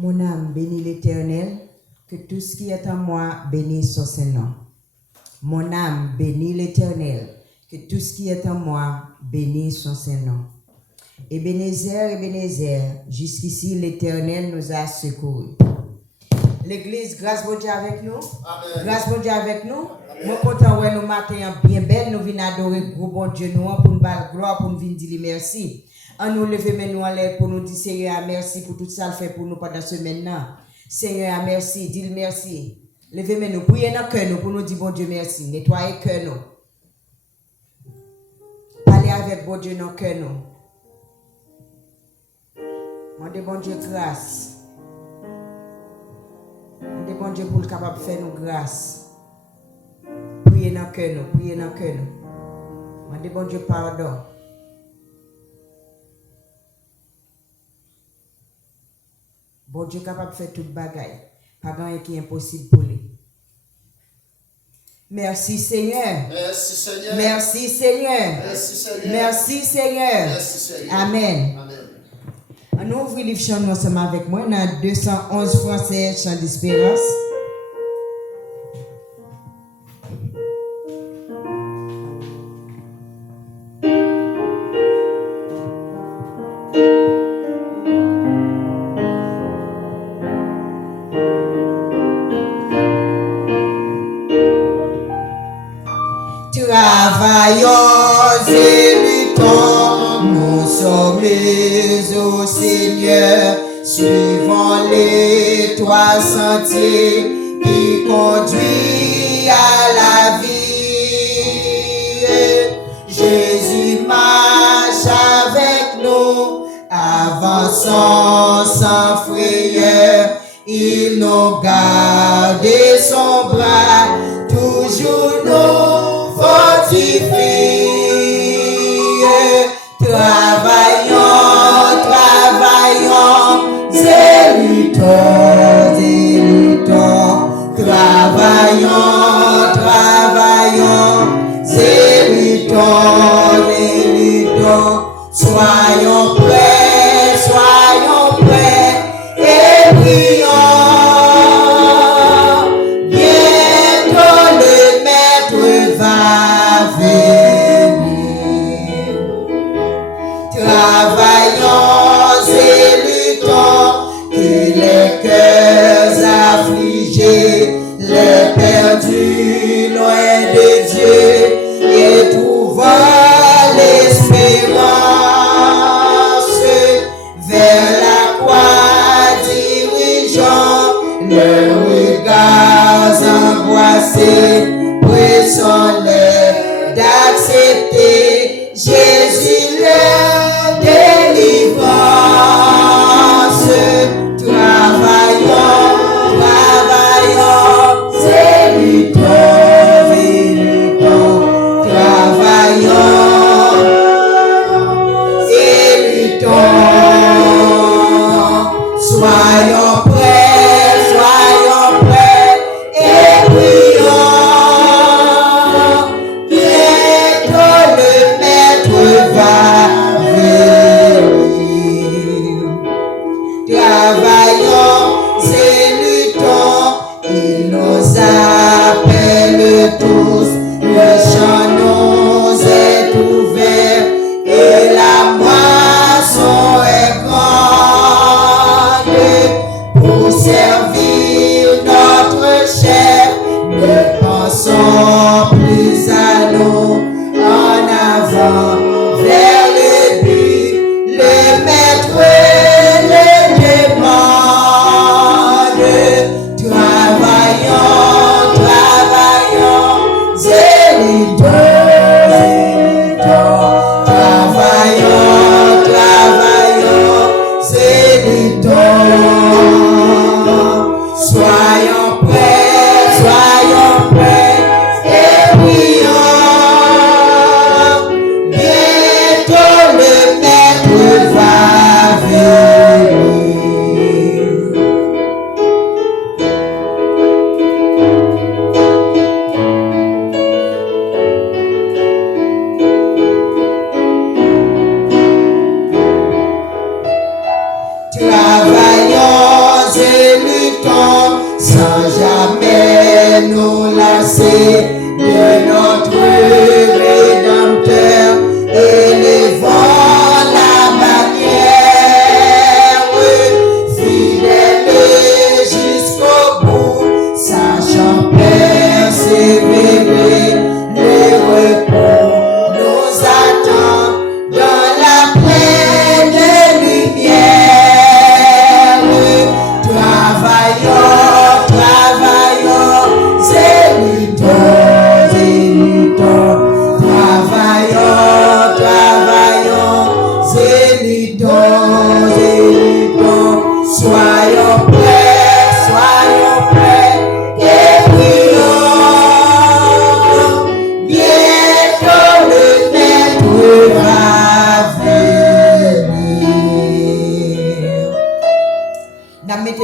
Mon âme bénit l'Éternel, que tout ce qui est en moi bénisse son Saint-Nom. Mon âme bénit l'Éternel, que tout ce qui est en moi bénisse son Saint-Nom. Ebenezer, Ebenezer, jusqu'ici l'Éternel nous a secourus. L'Église, grâce à Dieu avec nous. Amen. Grâce à Dieu avec nous. Moi, content ouais nous matin bien belle, nous venons adorer gros bon Dieu nous pour nous battre gloire, pour nous venir dire merci. En nous lever nous en l'air pour nous dire Seigneur merci pour tout ça le fait pour nous pendant ce semaine-là. Seigneur merci, dis merci. Levez nous, priez dans le cœur nous pour nous dire bon Dieu merci. Nettoyez le cœur nous. Parlez avec bon Dieu dans le cœur nous. Demandez bon Dieu grâce. Demandez bon Dieu pour le capable de faire nous grâce. Priez dans le cœur nous, priez dans le cœur nous. Demandez bon Dieu pardon. Bon Dieu est capable de faire toute bagaille. Pas rien qui est impossible pour lui. Merci Seigneur. Merci Seigneur. Merci Seigneur. Merci Seigneur. Merci Seigneur. Merci Seigneur. Amen. Amen. On ouvre le livre chant ensemble avec moi. On a 211 français, chant d'espérance. Travaillons et luttons, nous sommes au Seigneur, suivons les trois sentiers qui conduisent à la vie. Jésus marche avec nous, avançons sans frayeur, il nous garde et son bras, toujours nous fortifie. Travaillons, travaillons, et luttons, travaillons, travaillons, et luttons, soyons prêts, et prions. Bientôt le Maître va venir. Travaillons et luttons, que les cœurs affligés, les perdus loin de Dieu, et trouvant l'espérance vers la croix dirigeant le regard angoissés, pressons-les d'accepter Jésus leur délivrance. Travaillons, et luttons, travaillons et luttons. Soyons prêts, et prions. Bientôt le Maître va venir. Travaillons et luttons, il nous appelle tous, le champ nous est ouvert et la moisson est grande. Pour servir notre chef, ne pensons plus à nous, en avant vers le but, le Maître le demande. Travaillons, et luttons, travaillons, et luttons. Soyons prêts, et prions.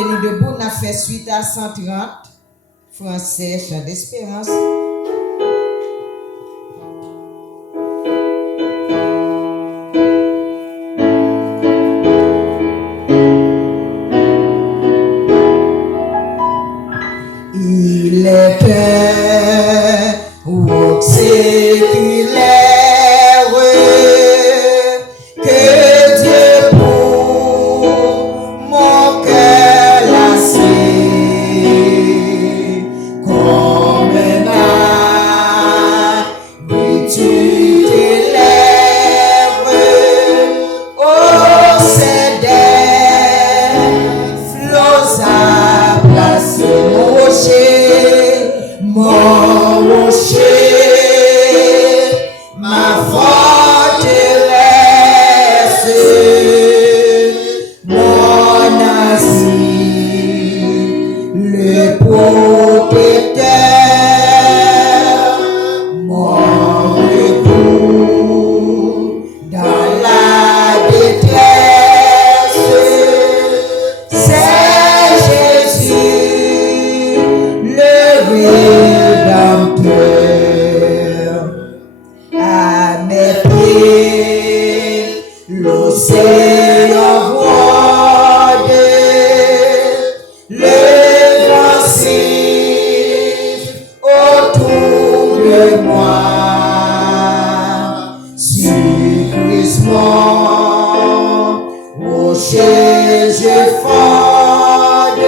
nous debout, on a fait suite à 130. Français, chant d'espérance. Il est un roc séculaire que Dieu pour mon cœur lassé, comme un habitude t'élève au cédère, flots à placer mon rocher, ma forteresse, mon asile, le protecteur, mon recours dans la détresse, c'est Jésus, le Rédempteur. À mes pieds, l'océan rôde, le vent siffle autour de moi. Sur Christ mon rocher, je fonde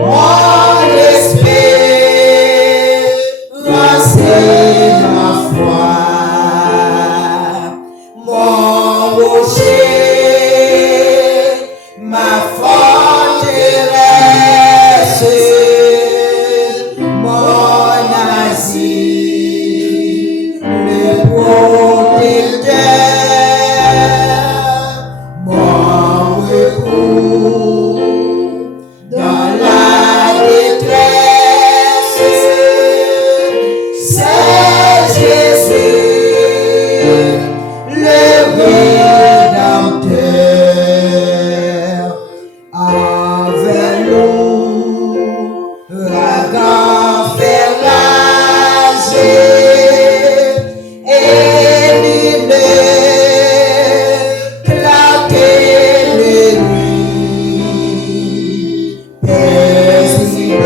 mon espérance et ma foi, mon rocher, ma forteresse, mon asile, le protecteur, mon recours dans la détresse, c'est Jésus, le Rédempteur. Avec l'ouragan fait rager et l'île claquer les nuits. Président,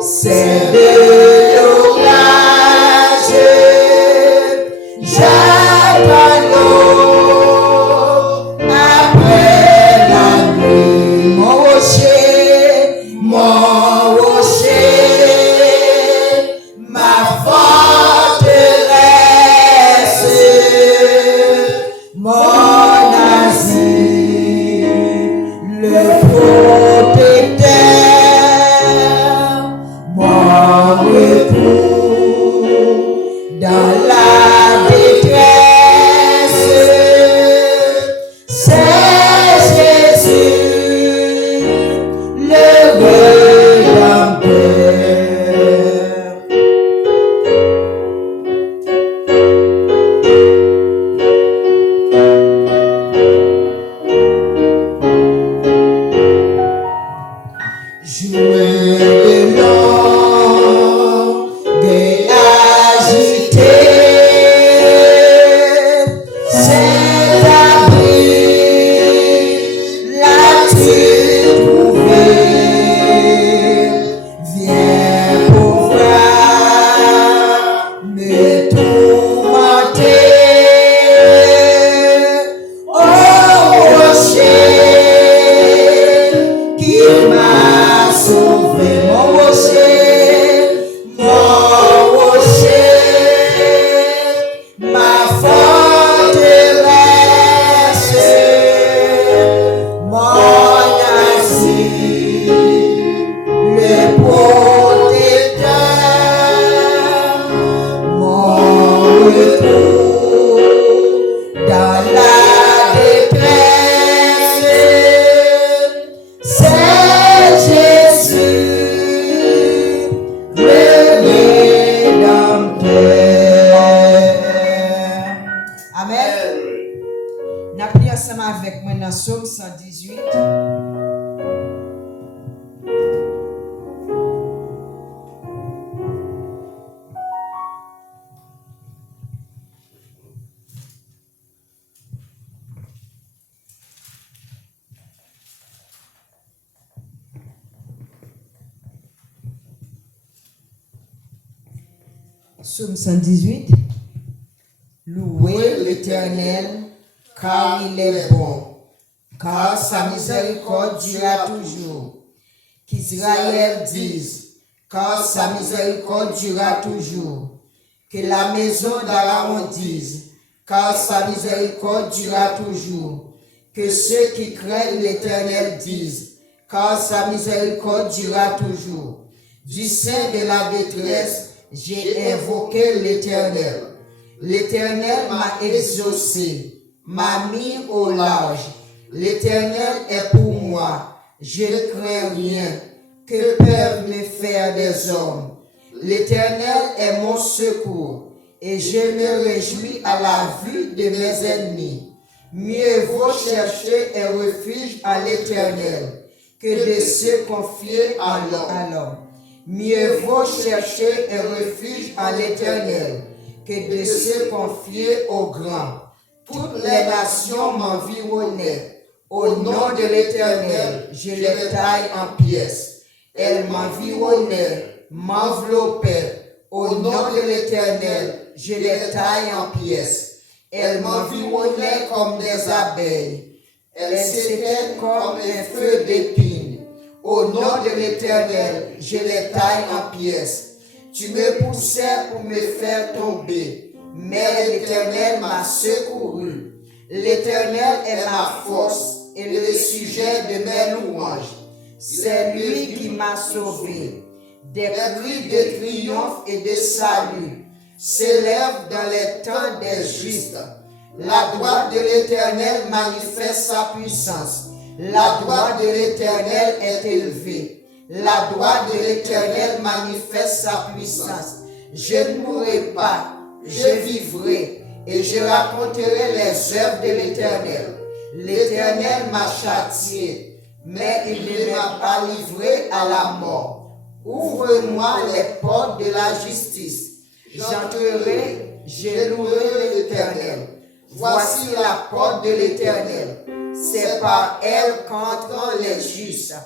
c'est de l'orage, j'attends l'eau après la nuit. Mon rocher, ma forteresse, mon asile, le protecteur, mon recours dans la détresse, c'est Jésus, le Rédempteur. Jouer de longue et agité, cet abri l'as-tu trouvé? Viens pour voir me tourmenter, oh rocher qui m'a sauvé, mon rocher, ma forteresse, mon asile, le protecteur, mon recours dans la détresse, c'est Jésus, le Rédempteur. Amen. N'a prié ensemble avec moi dans Psaume 118. Psaume 118. Louez l'Éternel, car il est bon, car sa miséricorde durera toujours. Qu'Israël dise, car sa miséricorde durera toujours. Que la maison d'Aaron dise, car sa miséricorde durera toujours. Que ceux qui craignent l'Éternel disent, car sa miséricorde durera toujours. Du sein de la détresse, j'ai invoqué l'Éternel. L'Éternel m'a exaucé, m'a mis au large. L'Éternel est pour moi, je ne crains rien. Que peuvent me faire des hommes? L'Éternel est mon secours, et je me réjouis à la vue de mes ennemis. Mieux vaut chercher un refuge en l'Éternel que de se confier à l'homme. Mieux vaut chercher un refuge en l'Éternel que de se confier au grand. Toutes les nations m'environnaient. Au nom de l'Éternel, je les taille en pièces. Elles m'environnaient, m'enveloppaient. Au nom de l'Éternel, je les taille en pièces. Elles m'environnaient comme des abeilles. Elles s'éteignent comme un feu d'épines. Au nom de l'Éternel, je les taille en pièces. Tu me poussais pour me faire tomber, mais l'Éternel m'a secouru. L'Éternel est ma force et le sujet de mes louanges. C'est lui qui m'a sauvé. Des cris de triomphe et de salut s'élèvent dans les temps des justes. La droite de l'Éternel manifeste sa puissance. La droite de l'Éternel est élevée. La droite de l'Éternel manifeste sa puissance. Je ne mourrai pas, je vivrai et je raconterai les œuvres de l'Éternel. L'Éternel m'a châtié, mais il ne m'a pas livré à la mort. Ouvre-moi les portes de la justice. J'entrerai, je louerai l'Éternel. Voici la porte de l'Éternel. C'est par elle qu'entrent les justes.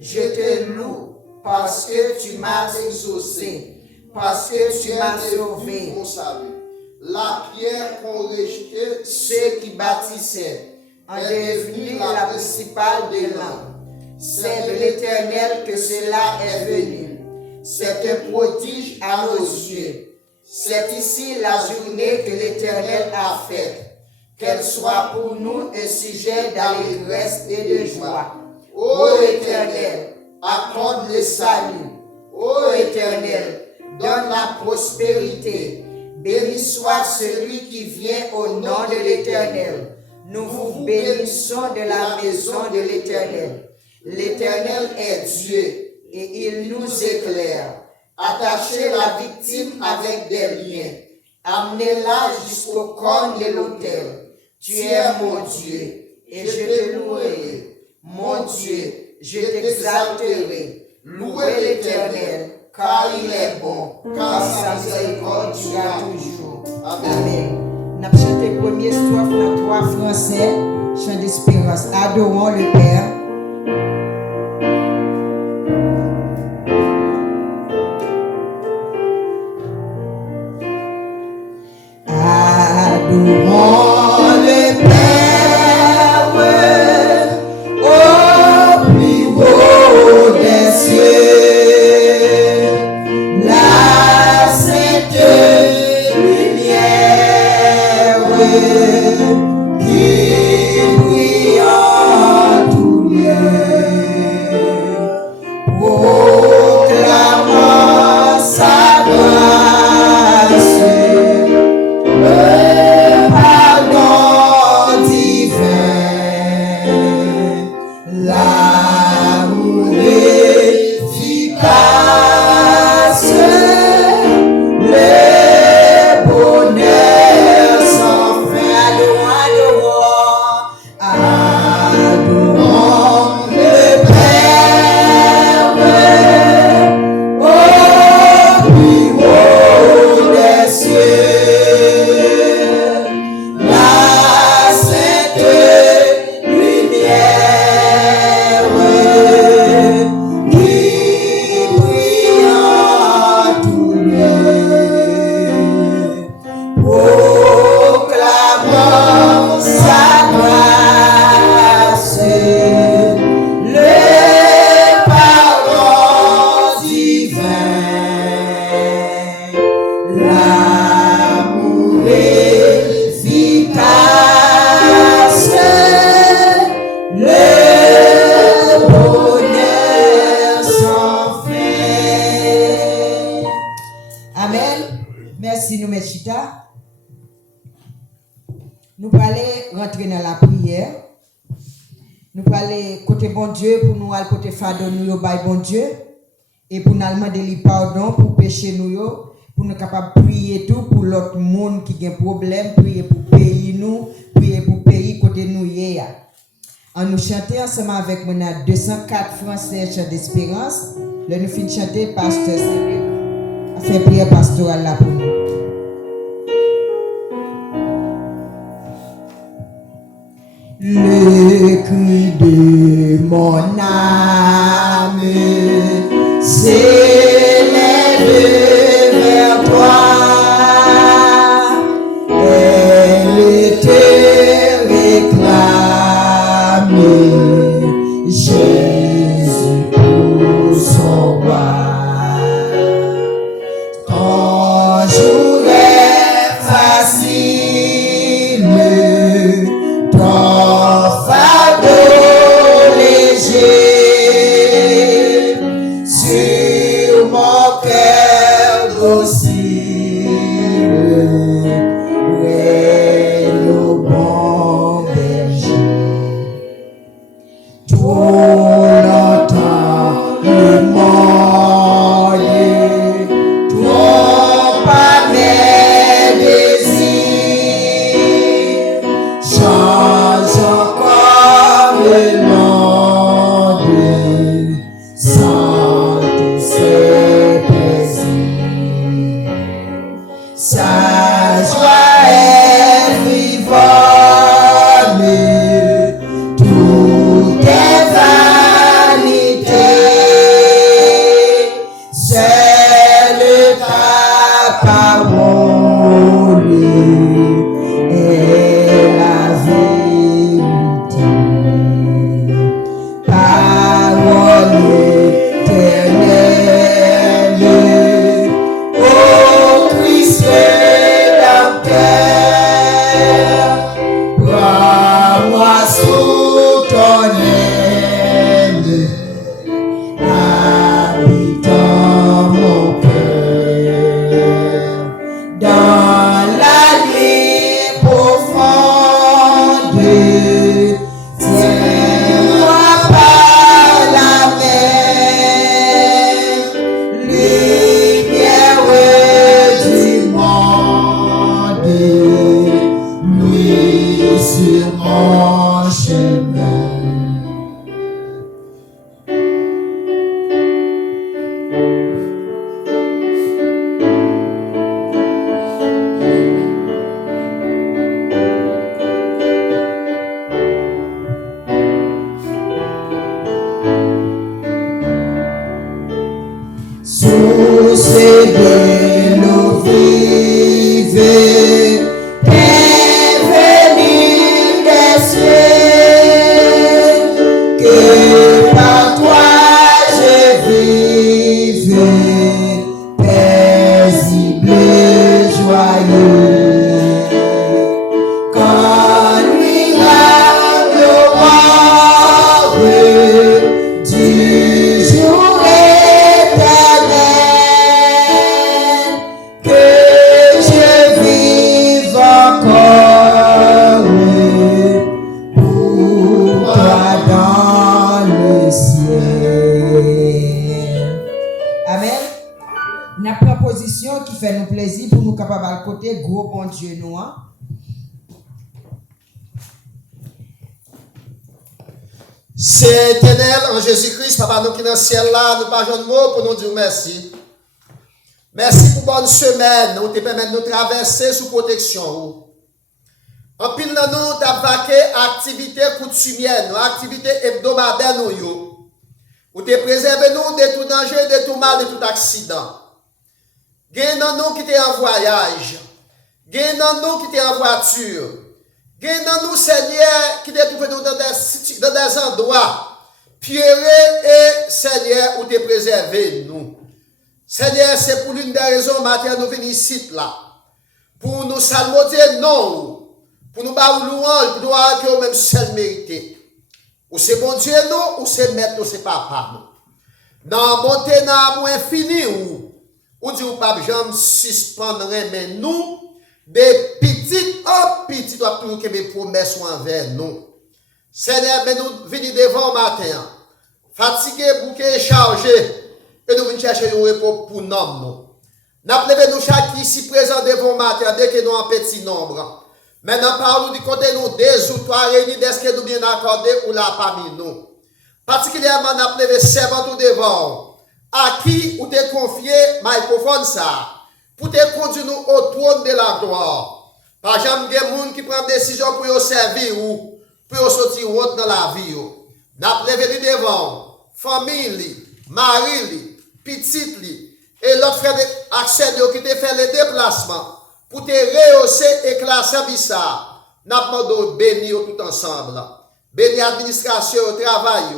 Je te loue parce que tu m'as exaucé, parce que tu m'as sauvé. La pierre qu'ont rejetée ceux qui bâtissaient en devenue la principale des langues. C'est de l'Éternel que cela est venu. C'est un prodige à nos yeux. C'est ici la journée que l'Éternel a faite. Qu'elle soit pour nous un sujet d'allégresse et de joie. Ô Éternel, accorde le salut. Ô Éternel, donne la prospérité. Béni soit celui qui vient au nom de l'Éternel. Nous vous bénissons de la maison de l'Éternel. L'Éternel est Dieu et il nous éclaire. Attachez la victime avec des liens. Amenez-la jusqu'au corps de l'autel. Tu es mon Dieu et je te louerai. Mon Dieu, je t'exalterai. Louez l'Éternel, car il est bon, car sa miséricorde durera toujours. Amen. Nous avons chanté le premier strophe dans 3 français, chant d'espérance. Adorons le Père. Adorons le Père, au plus haut des cieux, la sainte lumière qui brille en tout lieu, proclamant sa grâce. L'amour efficace, le bonheur sans fin. Adorons Nous allons rentrer dans la prière. Nous allons côté bon Dieu pour nous aller côté fado nous by bon Dieu et pour nous demander lui pardon pour péché nous pour nous capable prier tout pour l'autre monde qui a un problème, prier pour pays nous, prier pour pays côté nous hier. En nous chanter ensemble avec moi 204 français chant d'espérance. Là nous finissons chanter pasteur Cédric a fait prière pastorale là pour nous. Le cri de mon âme s'élève vers toi, elle te réclame, Jésus pour son roi. Ton jour est facile, sur mon cœur docile, est le bon berger. Trop longtemps le monde, trop pas mes désirs, change encore le monde. Sans tous ses plaisirs, sa joie est frivole, tout est vanité, seule ta parole est la vérité. Parole éternelle, ô Christ rédempteur, prends-moi sous ton aile, habitant mon cœur, dans la nuit profonde, tiens-moi par la main, lumière du monde, nuit sur mon chemin. Source de l'eau vive, est venue des cieux, que par toi je vive, paisible, joyeux. Quand luira l'aurore du jour éternel, que je vive encore pour toi dans le ciel. Amen. Une proposition qui fait nous plaisir pour nous capables à côté gros bon Dieu nous. C'est éternel en Jésus-Christ, Papa, nous qui dans le ciel là, nous pas de mots pour nous dire merci. Merci pour bonne semaine, nous te permettre de nous traverser sous protection. En pile dans nous, t'as vaqué activité coutumière, activité hebdomadaire nous yo. Ou te préserver nous de tout danger, de tout mal, de tout accident. Gain dans nous qui t'es en voyage. Gain dans nous qui t'es en voiture. Gain dans nous, Seigneur, qui t'es trouvé dans des endroits pierreux et Seigneur, où t'es préservé nous. Seigneur, c'est pour l'une des raisons, matin, nous venons ici là. Pour nous salmodier, non. Pour nous battre louange, pour nous avoir que même seul mérité. Ou c'est bon Dieu, nous, ou c'est maître, ou c'est papa, nous. Dans bonté, dans amour infini, ou dit ou pas, j'aime suspendre, mais nous, des petites en petites. petit doit toujours que mes promesses soient envers nous. Seigneur, mais nous venons devant matin, fatigués, bouqués, chargés, et nous venons chercher un repos pour nous. Nous appelons nous chaque ici présent devant matin, dès que nous en petit nombre. Maintenant, parlons du côté nous, deux ou trois réunis, est-ce que nous bien accordés ou là parmi nous. Particulièrement, nous appelons les servants devant, à qui ou te confié microphone ça, pour te conduire nous au trône de la gloire. Par exemple, il y a des gens qui prennent des décisions pour nous servir ou pour nous sortir dans la vie. Nous appelons les devant, famille, mari, petite, et l'autre frère accès qui te fait les déplacements pour te rehausser et classer ça. Nous demandons bénir tout ensemble. Bénir l'administration, le travail.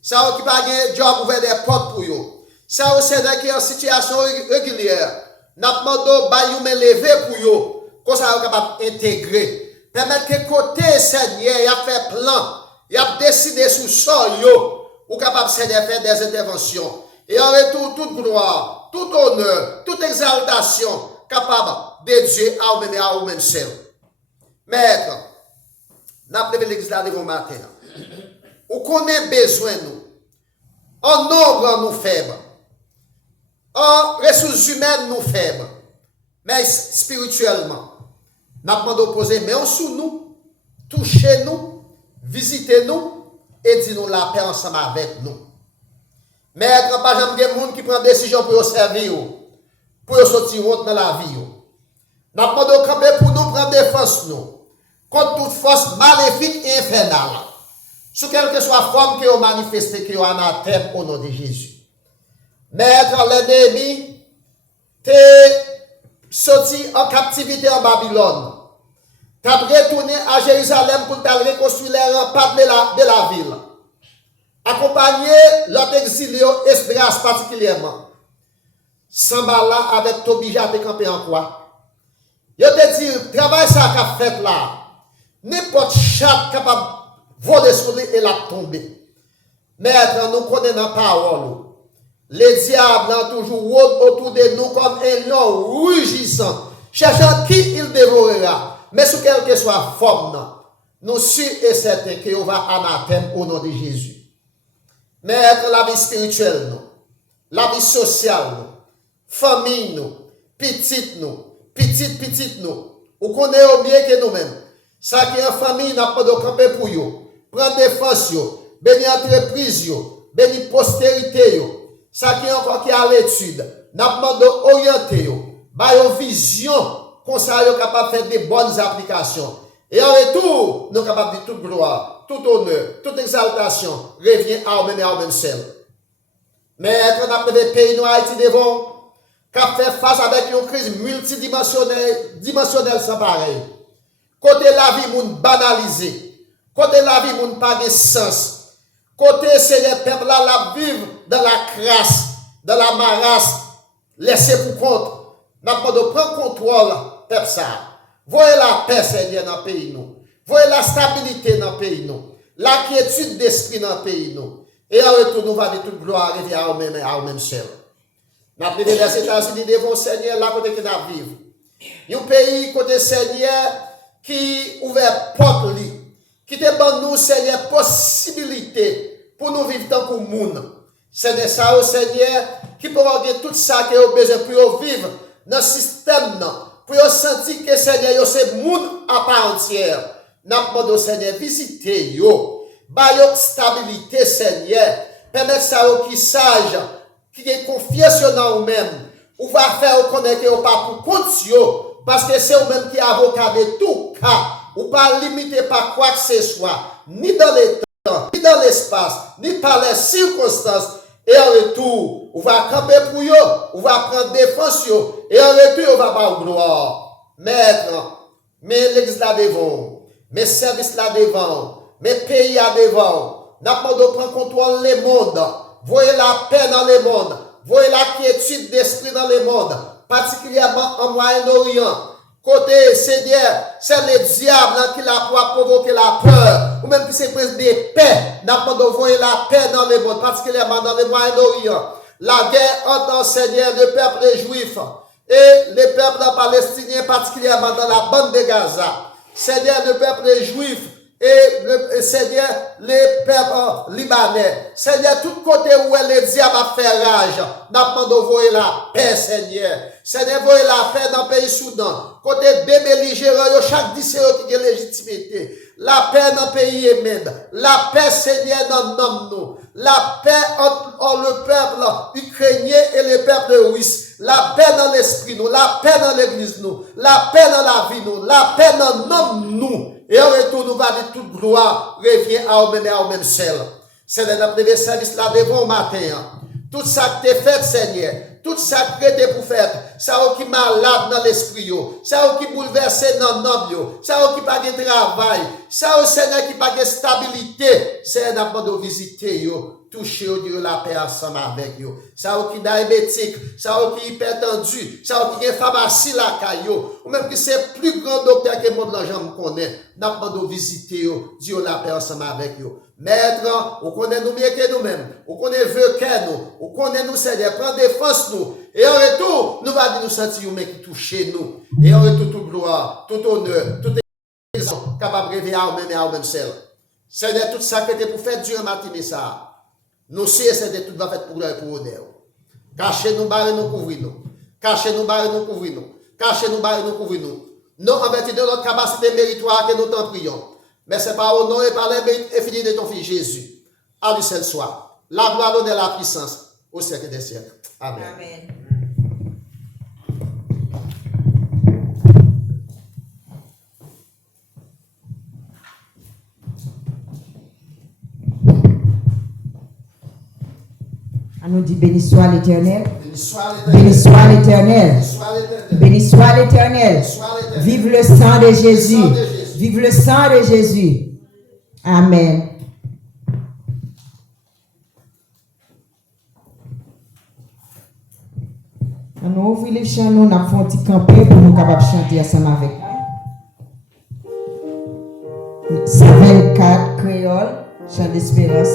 Ça qui pas un job ouvert des portes pour eux. Ça aussi qui est en situation régulière. Nous demandons de lever pour eux. Comme ça, vous capable d'intégrer. Permettre que côté Seigneur, il a fait plan. Il a décidé sous sol, ou capable de faire des interventions. Et en retour, toute gloire, tout honneur, toute exaltation, capable de Dieu à vous-même et à vous-même seul. Maître, nous avons l'église là devant matin. Où qu'on a besoin nous. En nombre, nous faibles. En ressources humaines, nous faibles. Mais spirituellement, nous demandons de poser main sous nous, toucher nous, visiter nous et dire nous la paix ensemble avec nous. Maître, par exemple, il y a des gens qui prennent des décisions pour servir, pour sortir dans la vie. Nous demandons de camper pour nous prendre défense nous, contre toute force maléfique et infernale. Sous quelle que soit la forme que vous manifestez, que vous anathème au nom de Jésus. Maître, l'ennemi, t'es sorti en captivité en Babylone. T'as retourné à Jérusalem pour t'aller reconstruire les remparts de la ville. Accompagner l'autre exilé Esdras particulièrement. Sambala avec Tobija te campé en quoi? Je te dis, travail ça qu'a fait là. N'importe chat capable de voler sur lui et la tomber. Maître, nous connaissons la parole. Les diables ont toujours autour de nous comme un lion rugissant, cherchant qui il dévorera. Mais sous quelle que soit la forme, nous sommes et certains qu'on va anathème au nom de Jésus. Maître, la vie spirituelle, nous, la vie sociale, nous, famille, nous, petite, nous, ou qu'on est au mieux que nous-mêmes. Ça qui est en famille, n'a pas de camper pour vous. Prendre défense, bénir entreprise, bénir postérité. Ça qui est encore qui est à l'étude, n'a pas d'orienter, bah une vision, comme ça, vous capable de faire des bonnes applications. Et en retour, nous sommes capables de toute gloire, tout honneur, toute exaltation, revient à vous-même et à vous-même seul. Mais quand on a des pays nous Haïti devant, qui fait face avec une crise multidimensionnelle sans pareil. Côté la vie, moun banalisé. Côté la vie, moun pas de sens. Côté c'est les peuples là, la vivre dans la crasse, dans la marasse, laissez pour compte. N'a pas de prendre contrôle, peuple ça. Voyez la paix, Seigneur, dans le pays, nous. Voyez la stabilité dans le pays, nous. La quiétude d'esprit dans le pays, nous. Et en retour, nous va de toute gloire arriver à nous-mêmes et à nous-mêmes seuls. Nous avons pris les États-Unis devant Seigneur, là, côté que nous vivons. Un pays, côté Seigneur, qui ouvert porte, qui te donne nous, Seigneur, possibilité pour nous vivre tant que monde. C'est de ça, au Seigneur, qui peut avoir tout ça que vous besoin pour vivre dans le système, pour sentir que Seigneur, c'est monde à part entière. Nous demandons, Seigneur, visiter, bailler stabilité, Seigneur, permettre ça qui sage, qui est confiance dans vous-même, ou va faire connaître que pas pour compte, parce que c'est vous-même qui est avocat de tout cas, ou pas limité par quoi que ce soit, ni dans le temps, ni dans l'espace, ni par les circonstances. Et en retour, on va camper pour eux, on va prendre défense, et en retour, on va avoir gloire. Maître, mais l'église là devant, mes services là devant, mes pays là devant, n'a pas de prendre contrôle le monde. Voyez la paix dans le monde, voyez la quiétude d'esprit dans le monde, particulièrement en Moyen-Orient. Côté Seigneur, c'est le diable qui l'a provoqué la peur, ou même qui c'est prise de paix, n'a pas de voir la paix dans le monde, particulièrement dans le Moyen-Orient. La guerre entre Seigneur, le peuple juif et le peuple palestinien, particulièrement dans la bande de Gaza. Seigneur, le peuple juif, et Seigneur, les peuples libanais. Seigneur, tout côté où le diable a fait rage, n'a pas d'envoyer la paix, Seigneur. Seigneur, voyez la paix dans le pays Soudan. Côté belligérant, chaque discipline qui a légitimité. La paix dans le pays Yémen. La paix, Seigneur, dans le nom nous. La paix entre le peuple ukrainien et le peuple russe. La paix dans l'esprit nous. La paix dans l'église nous. La paix dans la vie nous. La paix dans le nom nous. Et en retour, nous va dire toute gloire revient à vous-même et à vous-même seul. Seigneur, notre service là devant au matin. Tout ça que tu fait, Seigneur. Tout ça que tu pour faire. Ça qui malade dans l'esprit. Ça qui bouleversé dans le nom. Ça qui pas de travail. Ça Seigneur qui pas de stabilité. Seigneur, n'a pas de visiter. Toucher la paix ensemble avec vous. Ça qui diabétique. Ça qui hypertendu. Ça qui est pharmacie la caillou. Ou même que c'est plus grand docteur que le monde l'argent me connaît. N'a pas de visiter. Dieu la paix ensemble avec vous. Maître, on connaît nous mieux que nous-mêmes. On connaît veut que nous. On connaît nous, Seigneur. Prends défense nous. Et en retour, nous va nous sentir mais qui touche nous. Et en retour, toute gloire, tout honneur, toute raison capable de réveiller à nous-mêmes et à nous-mêmes seuls. Seigneur, tout ça que tu pour faire durant matinée ça. Nous savons, Seigneur, tout va faire pour l'heure et pour honneur. Cachez-nous, barrez-nous, couvrez-nous. Cachez-nous, barrez-nous, couvrez-nous. Cachez-nous, barrez-nous, couvrez-nous. Nous, en vertu de notre capacité méritoire que nous t'en prions. Mais c'est par au nom et par les mérites infinis de ton Fils Jésus. À lui seul soit la gloire, l'honneur et la puissance au siècle des siècles. Amen. Amen. On nous dit béni soit l'Éternel. Béni soit l'Éternel. Béni soit l'Éternel. Vive le sang de Jésus. Vive le sang de Jésus. Amen. On ouvre les chants, nous avons fait un petit campé pour nous capables de chanter ensemble avec nous. 124 créole, chant d'espérance.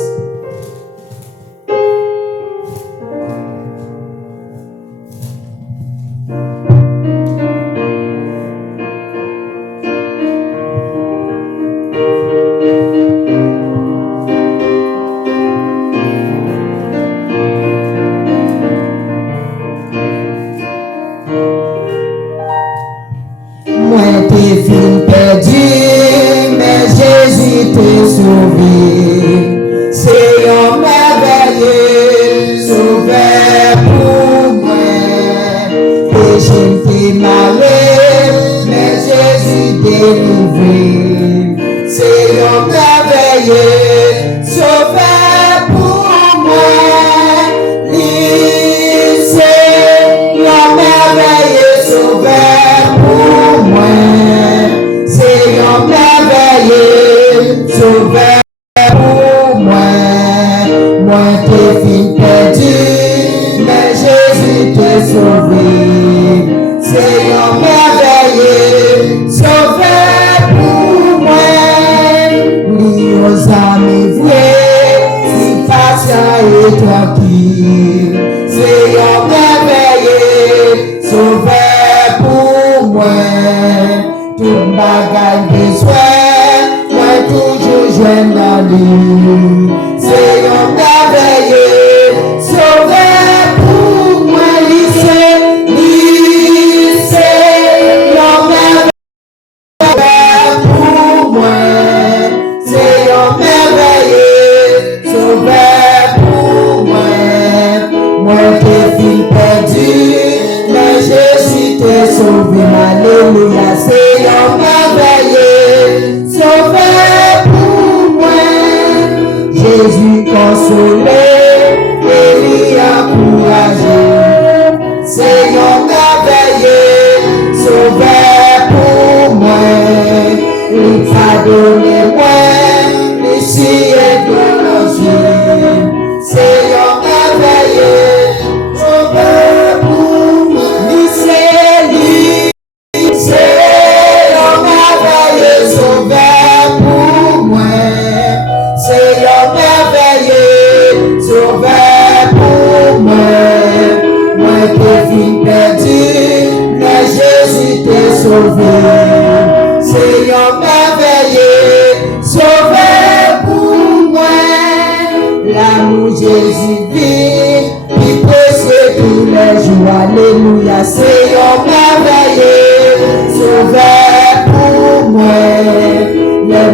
Sauveur pour moi,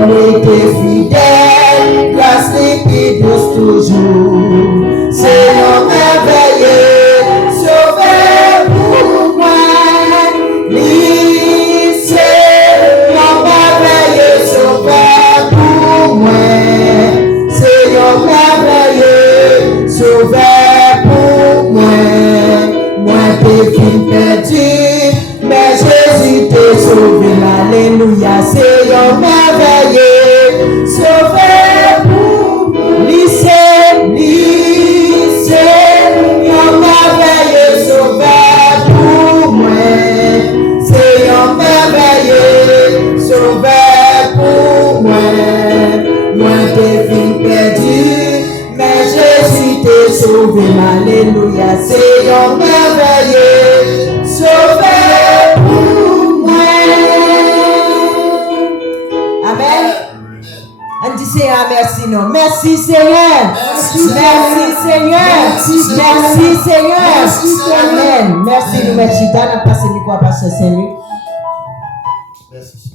L'éternel est fidèle, grâce et douce toujours. Seigneur merveilleux, sauveur pour moi. Seigneur merveilleux, sauveur pour moi. Seigneur merveilleux, sauveur pour moi. Moi t'es fin perdu, mais Jésus t'a sauvé. Alléluia, Seigneur merveilleux, sauveur pour moi. Seigneur merveilleux, sauveur pour moi. Seigneur merveilleux, sauveur pour moi. Moi t'es fin perdu, mais Jésus t'a sauvé. Alléluia, Seigneur merveilleux, sauveur pour moi. Amen. On dit Seigneur, merci non. Merci Seigneur. Merci Seigneur. Merci Seigneur. Amen. Merci nous mettre chita. On a passé le micro à Pasteur Saint-Luc. Merci.